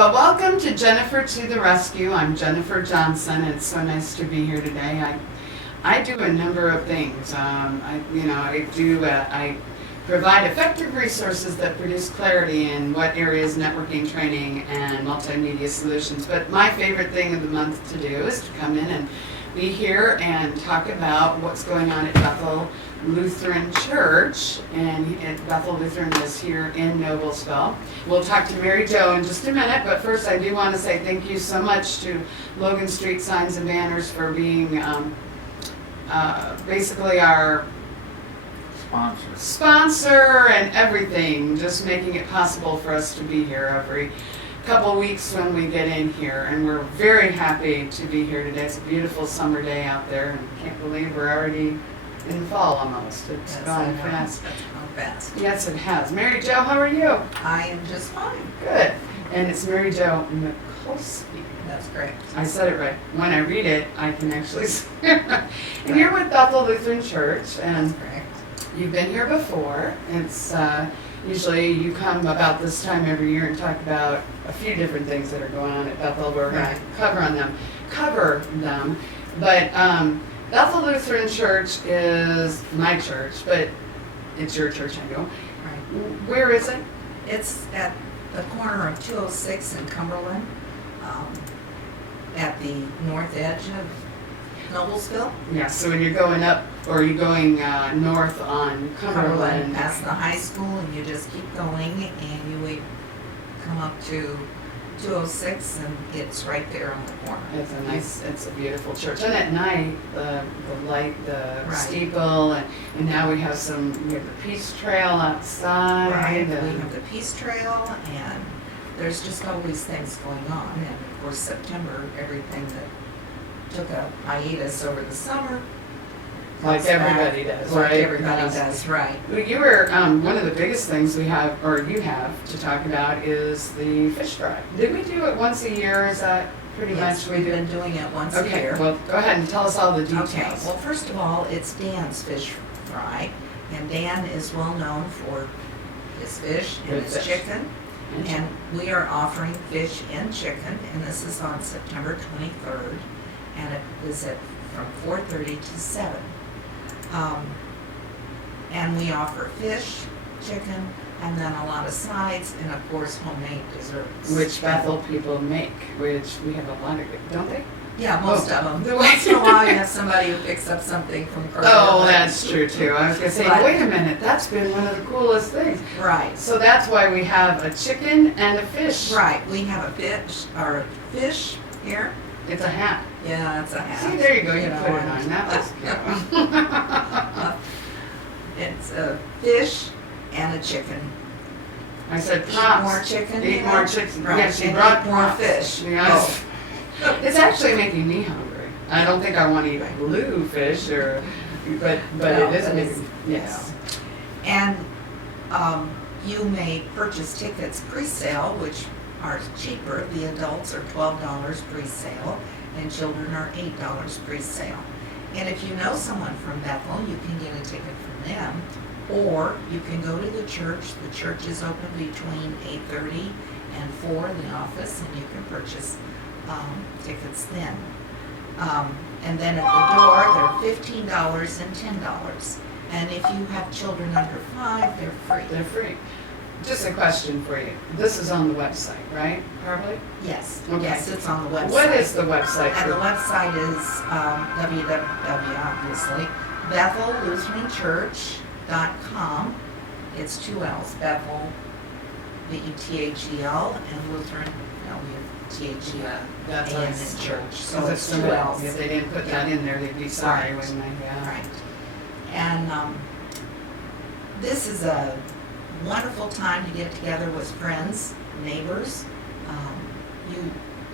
Well, welcome to Jennifer to the Rescue. I'm Jennifer Johnson. It's so nice to be here today. I do a number of things. I provide effective resources that produce clarity in what areas networking, training, and multimedia solutions. But my favorite thing of the month to do is to come in and be here and talk about what's going on at Bethel Lutheran Church, and Bethel Lutheran is here in Noblesville. We'll talk to Mary Jo in just a minute, but first I do want to say thank you so much to Logan Street Signs and Banners for being basically our sponsor and everything, just making it possible for us to be here every couple weeks when we get in here, and we're very happy to be here today. It's a beautiful summer day out there, and I can't believe we're already in fall almost. It's gone fast. That's gone fast. Yes, it has. Mary Jo, how are you? I am just fine. Good. And it's Mary Jo Mikulski. That's correct. I said it right. When I read it, I can actually say it. And you're with Bethel Lutheran Church, and That's correct. you've been here before. It's usually you come about this time every year and talk about a few different things that are going on at Bethel. We're going to cover them. But Bethel Lutheran Church is my church, but it's your church, I know. Right. Where is it? It's at the corner of 206 and Cumberland, at the north edge of Noblesville. Yeah, so when you're going up, or are you going north on Cumberland? Past the high school, and you just keep going, and you would come up to 206, and it's right there on the corner. It's a beautiful church. And at night, the light, the Right. steeple, and now we have the Peace Trail outside. Right, we and- have the Peace Trail, and there's just always things going on. And of course, September, everything that took a hiatus over the summer. Like comes back, everybody does, like right? everybody Yes. does, right. You were, one of the biggest things we have, or you have, to talk about is the fish fry. Did we do it once a year? Is that pretty Yes, much we we've do? been doing it once a Okay, year. well, go ahead and tell us all the details. Okay, well, first of all, it's Dan's fish fry, and Dan is well known for his fish and Good his fish. chicken. And we are offering fish and chicken, and this is on September 23rd, and it is from 4:30 to 7. And we offer fish, chicken, and then a lot of sides, and of course, homemade desserts. Which Bethel people make, which we have a lot of, don't they? Yeah, most Oh. of them. Once in a while, you have somebody who picks up something from Kroger. Oh, but- that's true too. I was gonna say, But- wait a minute, that's been one of the coolest things. Right. So that's why we have a chicken and a fish. Right, we have a fish here. It's a hat. Yeah, it's a hat. See, there you go, you know, put it and on, that was cute. It's a fish and a chicken. I said Eat props. more chicken. Eat you more know? chicken. Right, Yeah, she and brought eat more props. fish. Yes. It's actually making me hungry. I don't think I want to eat blue fish but No, it is but making, it's- yes. And you may purchase tickets pre-sale, which are cheaper. The adults are $12 pre-sale, and children are $8 pre-sale. And if you know someone from Bethel, you can get a ticket from them, or you can go to the church. The church is open between 8:30 and 4 in the office, and you can purchase tickets then. And then at the door, they're $15 and $10. And if you have children under 5, they're free. They're free. Just a question for you. This is on the website, right? Probably? Yes, Okay. yes, it's on the website. What is the website And the for? website is www, obviously, BethelLutheranChurch.com. It's 2 L's, Bethel, Bethel, and Lutheran, Lutheran That's and nice. in church. So Because it's if 2 somebody- L's. if they didn't put that in there, they'd be sorry, Right. wouldn't they? Yeah. Right. And this is a wonderful time to get together with friends, neighbors.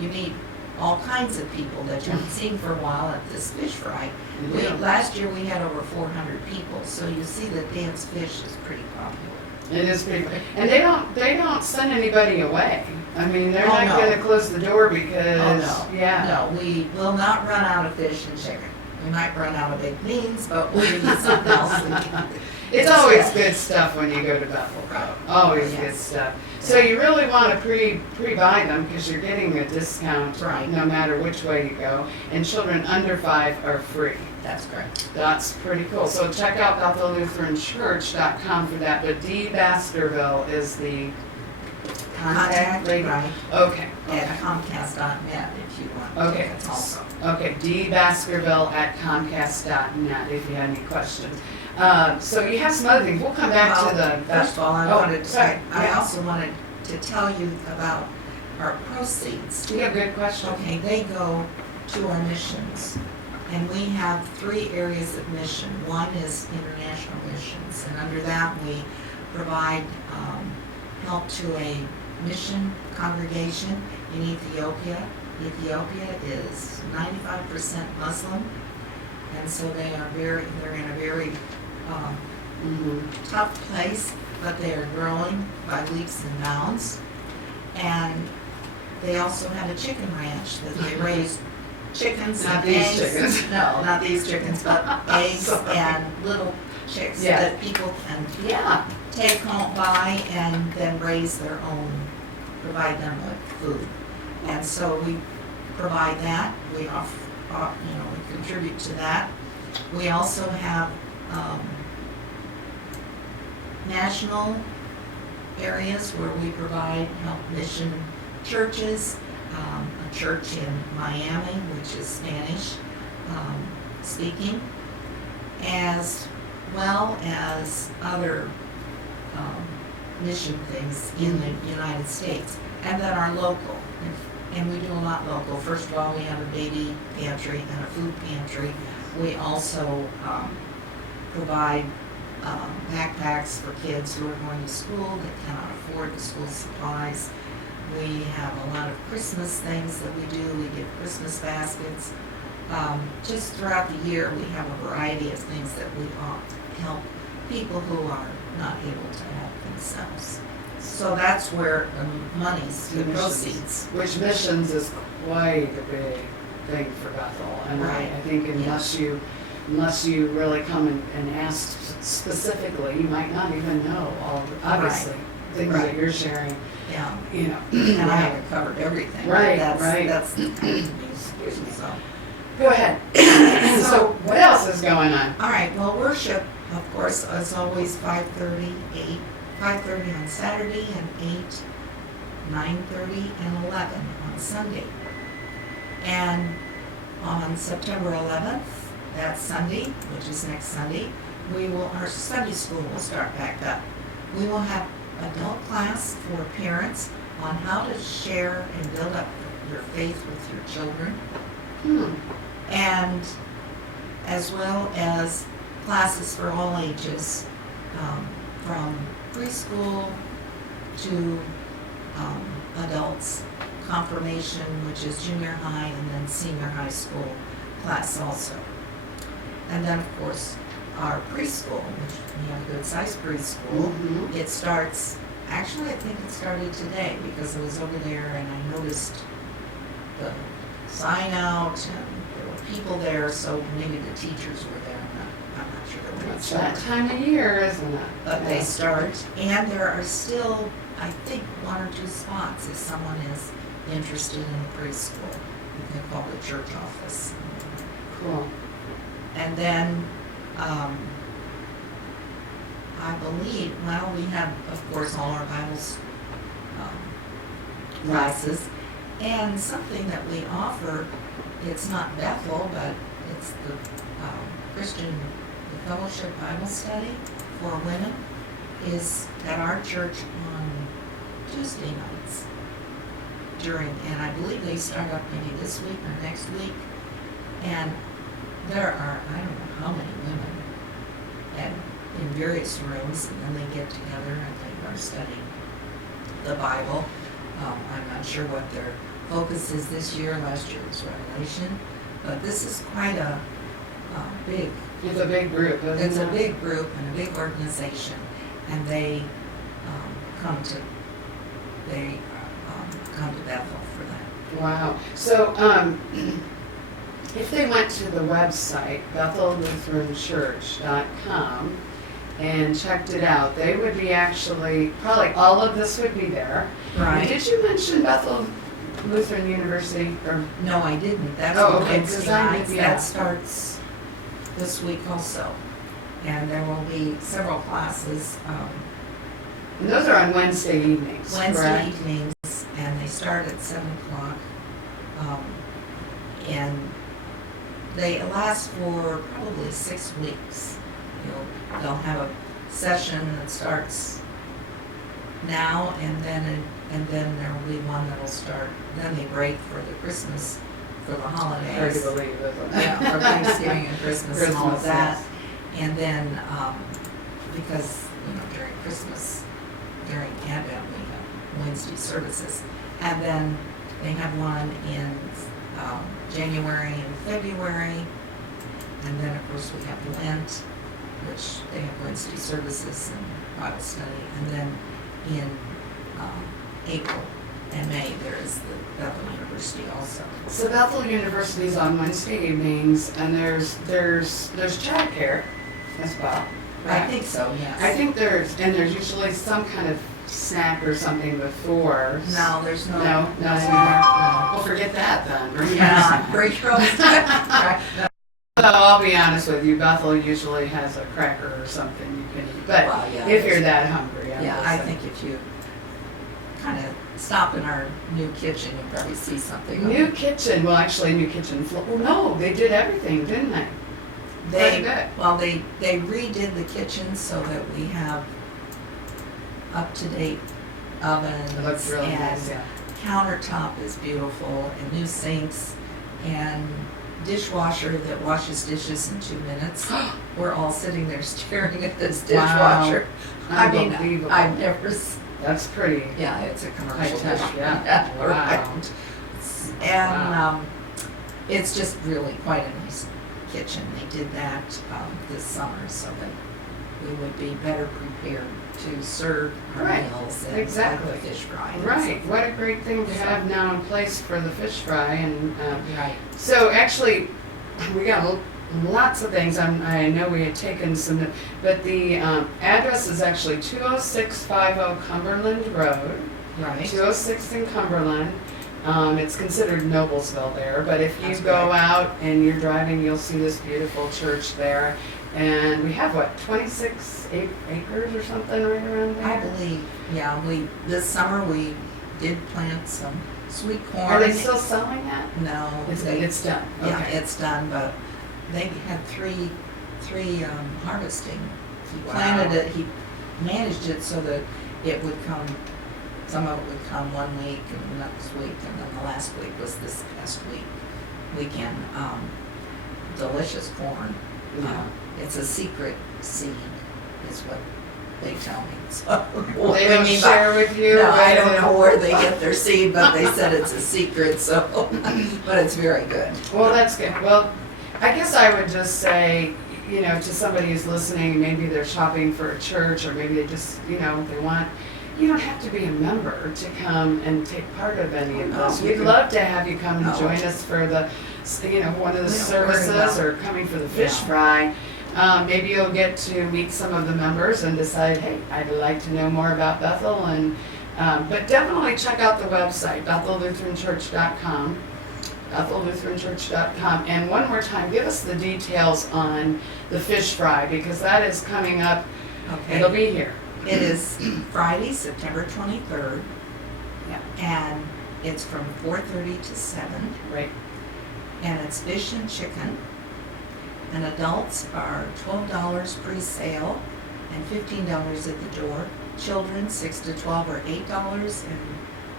You meet all kinds of people that you haven't seen for a while at this fish fry. You do. Last year we had over 400 people, so you see that Dan's Fish is pretty popular. It is pretty, and they don't send anybody away. I mean, they're Oh, not no. gonna close the door because, Oh, no. yeah. No, we will not run out of fish and chicken. We might run out of baked beans, but we'll eat something else. It's always good stuff when you go to Bethel. Right. Always Yes. good stuff. So you really want to pre-buy them because you're getting a discount Right. no matter which way you go. And children under 5 are free. That's correct. That's pretty cool. So check out BethelLutheranChurch.com for that. But D. Baskerville is the contact lady? Right, Okay. at Comcast.net if you want Okay. tickets also. Okay, dbaskerville@comcast.net if you have any questions. So you have some other things. We'll come back to the. First of all, I Oh, wanted to sorry. say, I also wanted to tell you about our proceeds. You have a good question. Okay, they go to our missions. And we have 3 areas of mission. One is international missions, and under that we provide help to a mission congregation in Ethiopia. Ethiopia is 95% Muslim, and so they're in a very tough place, but they are growing by leaps and bounds. And they also have a chicken ranch that they raise chickens Not and these eggs. chickens. No, not these chickens, but eggs Sorry. and little chicks Yeah. that people can Yeah. take home by and then raise their own, provide them with food. And so we provide that, we we contribute to that. We also have national areas where we provide help mission churches, a church in Miami, which is Spanish speaking, as well as other mission things in the United States, and that are local. And we do a lot local. First of all, we have a baby pantry and a food pantry. We also provide backpacks for kids who are going to school that cannot afford the school supplies. We have a lot of Christmas things that we do. We give Christmas baskets. Just throughout the year, we have a variety of things that we help people who are not able to help themselves. So that's where the money's, the proceeds. Which missions is quite a big thing for Bethel. And Right. I think unless you really come and ask specifically, you might not even know all, obviously, things that Right. you're sharing, Yeah, you know. and I haven't covered everything. Right, That's right. excuse me, so. Go ahead. So what else is going on? All right, well, worship, of course, is always 5:30 on Saturday, and 8, 9:30, and 11 on Sunday. And on September 11th, that's Sunday, which is next Sunday, our Sunday school will start back up. We will have adult class for parents on how to share and build up your faith with your children, and as well as classes for all ages, from preschool to adults, confirmation, which is junior high, and then senior high school class also. And then, of course, our preschool, which we have a good sized preschool. Mhm. It starts, actually I think it started today because I was over there and I noticed the sign out and there were people there, so maybe the teachers were there. I'm not sure. It's that time of year, isn't it? But they start, and there are still, I think, 1 or 2 spots if someone is interested in preschool. You can call the church office. Cool. And then, I believe, well, we have, of course, all our Bibles classes. And something that we offer, it's not Bethel, but it's the Christian Fellowship Bible Study for women, is at our church on Tuesday nights and I believe they start up maybe this week or next week. And there are, I don't know how many women in various rooms, and then they get together and they are studying the Bible. I'm not sure what their focus is this year. Last year was Revelation, but this is quite a big. It's a big group, isn't it? It's a big group and a big organization, and they come to Bethel for that. Wow. So, if they went to the website, BethelLutheranChurch.com, and checked it out, they would be actually, probably all of this would be there. Right. Did you mention Bethel Lutheran University? Or No, I didn't. That's Oh, on okay, Wednesday 'cause I- nights. yeah. That starts this week also. And there will be several classes, And those are on Wednesday evenings, Wednesday correct? evenings, and they start at 7:00. And they last for probably 6 weeks. They'll have a session that starts now, and then there will be one that'll start, then they break for the Christmas, for the Hard to holidays. believe, isn't it? Yeah, for Thanksgiving and Christmas and all of Christmas, that. yes. And then, because, during Christmas, during Advent, we have Wednesday services. And then they have one in January and February. And then, of course, we have Lent, which they have Wednesday services and Bible study. And then in April and May, there is the Bethel University also. So Bethel University is on Wednesday evenings, and there's childcare as well. I right? think so, yes. I think there's usually some kind of snack or something before. No, there's no. No, no no. snack, Well, forget that then. no. Yeah, break your own right. So I'll be honest with you, Bethel usually has a cracker or something you can eat, but Well, yeah, if you're that hungry, Yeah, I think if you kind of stop in our new kitchen, you'll probably see something. New kitchen, well, actually, new kitchen floor. Well, no, they did everything, didn't they? Quite a bit. Well, they redid the kitchen so that we have up-to-date ovens. It looks really and nice, yeah. countertop is beautiful, and new sinks, and dishwasher that washes dishes in 2 minutes. We're all sitting there staring at this dishwasher. I mean, Unbelievable. I've never, That's pretty. yeah, it's a commercial High tech, dish. yeah. Wow. Right. And Wow. it's just really quite a nice kitchen. They did that this summer so that we would be better prepared to serve our Right, meals and exactly. have the fish fry. and Right, so what a great thing to have now in place for the fish fry. And forth. Right. so actually, we got lots of things. I know we had taken some, but the address is actually 20650 Cumberland Road. Right. 206 in Cumberland. It's considered Noblesville there, but if you That's go correct. out and you're driving, you'll see this beautiful church there. And we have, 26 acres or something right around there? I believe, yeah, this summer we did plant some sweet corn. Are they still selling that? No. It's done, Yeah, okay. it's done, but they had three harvesting. He Wow. planted it, he managed it so that it would come, some of it would come 1 week and the next week, and then the last week was this past weekend. Delicious corn. Yeah. It's a secret seed, is what they tell me. So, what They do you don't mean by- share with you? No, I They don't know where they get their seed, but they said it's a secret, so, but it's very good. Well, that's good. Well, I guess I would just say, to somebody who's listening, maybe they're shopping for a church, or maybe they just, they want, you don't have to be a member to come and take part of any of No, this. you We'd can- love to have you come and No. join us for the, one of the We don't worry services, about- or coming for the fish Yeah. fry. Maybe you'll get to meet some of the members and decide, hey, I'd like to know more about Bethel. And but definitely check out the website, BethelLutheranChurch.com. BethelLutheranChurch.com. And one more time, give us the details on the fish fry, because that is coming up. Okay. It'll be here. It is Friday, September 23rd, Yeah. and it's from 4:30 to 7, Right. and it's fish and chicken. And adults are $12 pre-sale and $15 at the door. Children 6 to 12 are $8 and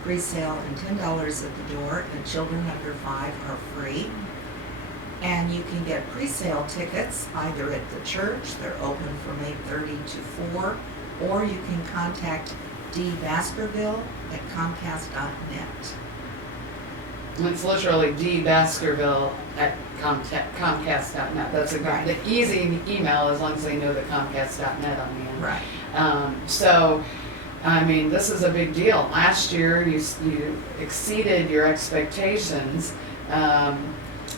pre-sale, and $10 at the door, and children under 5 are free. And you can get pre-sale tickets either at the church, they're open from 8:30 to 4, or you can contact D. Baskerville at Comcast.net. It's literally dbaskerville@comcast.net. That's a Right. the easy email, as long as they know the comcast.net on the end. Right. So, I mean, this is a big deal. Last year, you exceeded your expectations.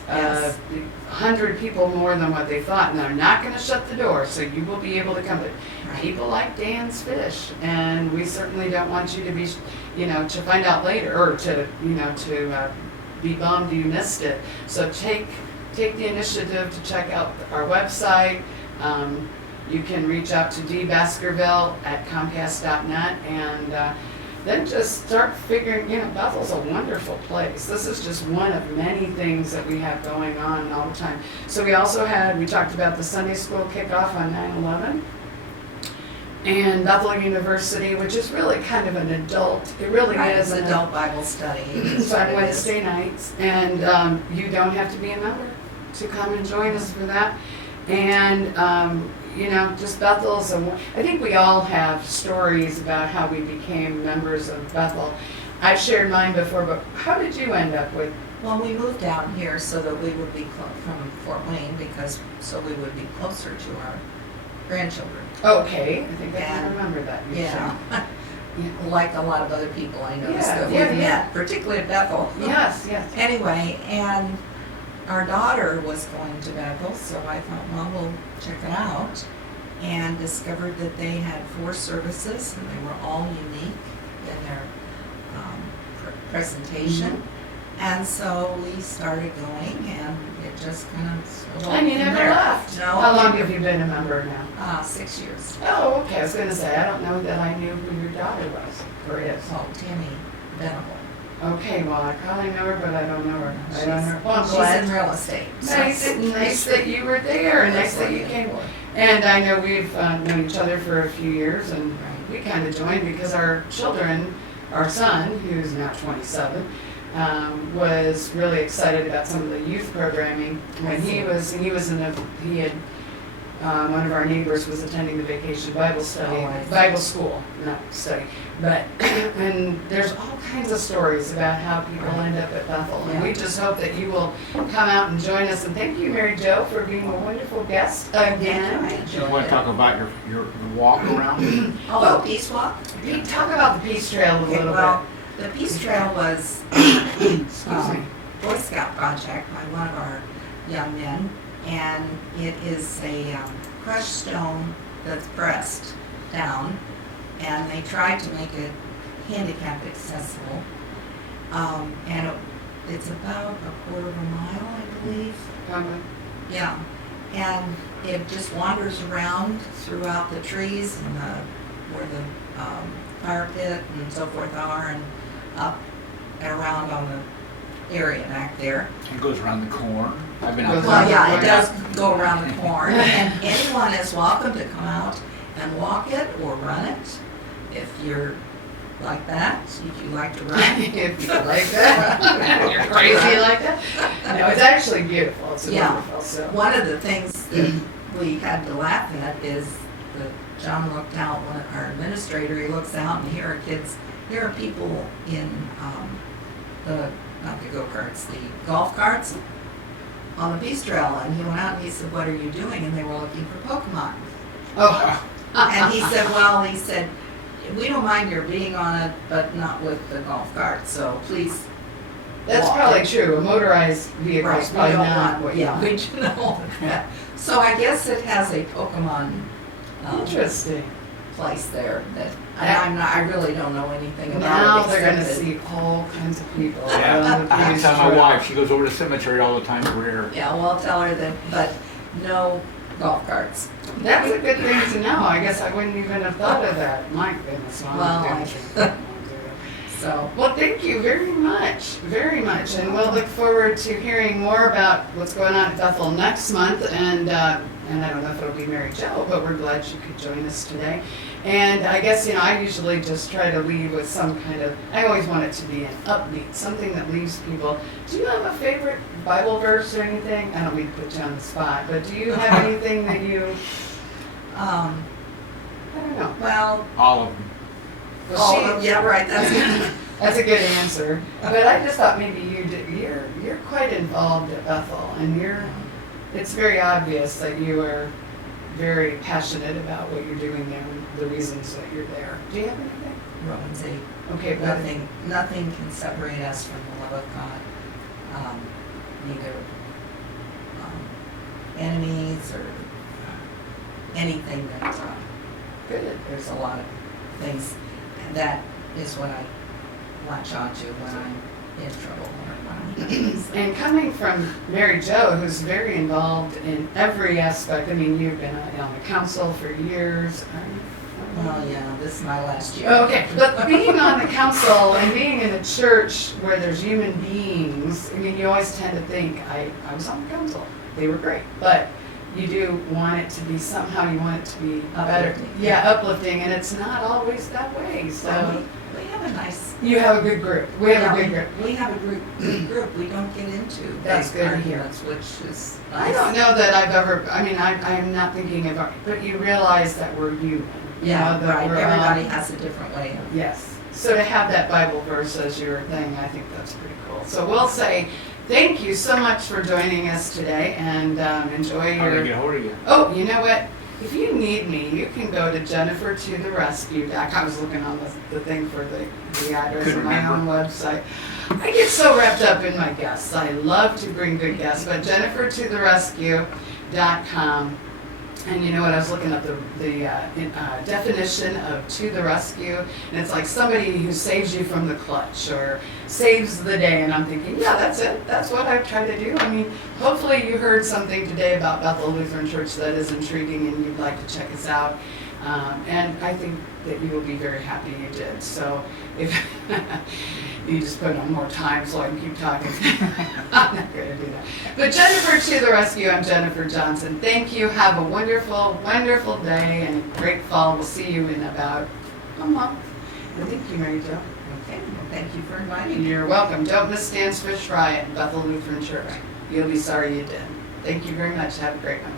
Yes. 100 people more than what they thought, and they're not going to shut the door, so you will be able to come. But Right. people like Dan's Fish, and we certainly don't want you to be, to find out later, or to be bummed you missed it. So take the initiative to check out our website. You can reach out to dbaskerville@comcast.net, and then just start figuring, Bethel's a wonderful place. This is just one of many things that we have going on all the time. So we talked about the Sunday school kickoff on 9/11, and Bethel University, which is really kind of an adult, it really Right, is it's an adult Bible study. it's on Wednesday nights, and you don't have to be a member to come and join us for that. And just Bethel's. I think we all have stories about how we became members of Bethel. I've shared mine before, but how did you end up with? Well, we moved down here so that we would be from Fort Wayne so we would be closer to our grandchildren. Okay, I think I can And- remember that. You Yeah. said. Like a lot of other people I noticed Yeah, that yeah, we've yeah. met, particularly at Bethel. Yes, yes. Anyway, and our daughter was going to Bethel, so I thought, well, we'll check it out. And discovered that they had 4 services, and they were all unique in their presentation. And so we started going, and it just kind of evolved And you from never there. left. No. How long have you been a member now? 6 years. Oh, okay. I was going to say, I don't know that I knew who your daughter was or is. Oh, Tammy Venable. Okay, well, I probably know her, but I don't know her. I don't know her. Well, I'm She's glad. in real estate. Nice that you were there, and nice that you came. And I know we've known each other for a few years, and we kind of joined because our children, our son, who's now 27, was really excited about some of the youth programming. When he had one of our neighbors was attending the Vacation Bible Study, Oh, I see. Bible school, not study. But and there's all kinds of stories about how people end up at Bethel, and we just hope that you will come out and join us. And thank you, Mary Jo, for being a wonderful guest again. You want to talk about your walk around? Oh, the Peace Walk? Talk about the Peace Trail a Okay, little well, the Peace Trail was bit. Excuse me. Boy Scout project by one of our young men, and it is a crushed stone that's pressed down, and they tried to make it handicap accessible. And it's about a quarter of a mile, I believe. Yeah, and it just wanders around throughout the trees and where the fire pit and so forth are, and up and around on the area back there. It goes around the corn. I've been out Goes there. Well, yeah, it corn. does go around the corn, and anyone is welcome to come out and walk it or run it if you're like that, if you like to run. If you like that. You're crazy like that. No, it's actually beautiful. It's Yeah. wonderful. So. One of the things that we had to laugh at is that John looked out, our administrator, he looks out and here are people in not the go-karts, the golf carts on the Peace Trail, and he went out and he said, what are you doing? And they were looking for Pokemon. Oh. And he said, we don't mind your being on it, but not with the golf cart, so please. That's walk probably it." true. A motorized vehicle is Right, probably we don't not want, what you yeah, want. we do not want that. So I guess it has a Pokemon Interesting. place there that, Yeah. and I really don't know anything about Now it. they're going to except see all kinds of people. Yeah. on the I Peace tell my Trail. wife, she goes over to the cemetery all the time for her. that- Yeah, well, I'll tell her that, but no golf carts. That's a good thing to know. I guess I wouldn't even have thought of that. My goodness. Well, So, Well, thank you very much, and we'll look forward to hearing more about what's going on at Bethel next month, and I don't know if it'll be Mary Jo, but we're glad you could join us today. And I guess, I usually just try to leave with some kind of, I always want it to be an upbeat, something that leaves people. Do you have a favorite Bible verse or anything? I don't mean to put you on the spot, but do you have anything that you, I don't know. well, All of them. yeah, right, that's good. That's a good answer. But I just thought maybe you're quite involved at Bethel, and it's very obvious that you are very passionate about what you're doing there and the reasons that you're there. Do you have anything? Romans 8. Okay, but Nothing can separate us from the love of God. Neither enemies or anything that, Good. there's a lot of things. And that is what I latch onto when I'm in trouble or when I'm And coming from Mary Jo, who's very involved in every aspect, I mean, you've been on the council for years. Well, yeah, this is my last year. Okay, but being on the council and being in a church where there's human beings, I mean, you always tend to think, I was on the council, they were great, but you do want it to be, somehow you want it to be better. Uplifting. Yeah, uplifting, and it's not always that way, so. So we have a nice. You have a good group, we have a good group. We have a group we don't get into That's big good to hear. arguments, which is I nice. don't know that I've ever, I mean, I'm not thinking of, but you realize that we're human. You Yeah, know, that right, we're, everybody has a different way of. Yes, so to have that Bible verse as your thing, I think that's pretty cool. So we'll say, thank you so much for joining us today, and enjoy How do I your, get hold of you? oh, you know what? If you need me, you can go to jennifertotherescue.com. I was looking on the thing for the address Couldn't of my own remember. website. I get so wrapped up in my guests. I love to bring good guests, but jennifertotherescue.com. And you know what, I was looking up the definition of to the rescue, and it's like somebody who saves you from the clutch or saves the day, and I'm thinking, yeah, that's it. That's what I try to do. I mean, hopefully you heard something today about Bethel Lutheran Church that is intriguing and you'd like to check us out. And I think that you will be very happy you did. So if you just put on more time so I can keep talking. I'm not going to do that. But Jennifer to the rescue, I'm Jennifer Johnson. Thank you. Have a wonderful, wonderful day and a great fall. We'll see you in about a month. And thank you, Mary Jo. Okay, well, thank you for inviting me. You're welcome. Don't miss Stan's Fish Fry at Bethel Lutheran Church. You'll be sorry you did. Thank you very much. Have a great one.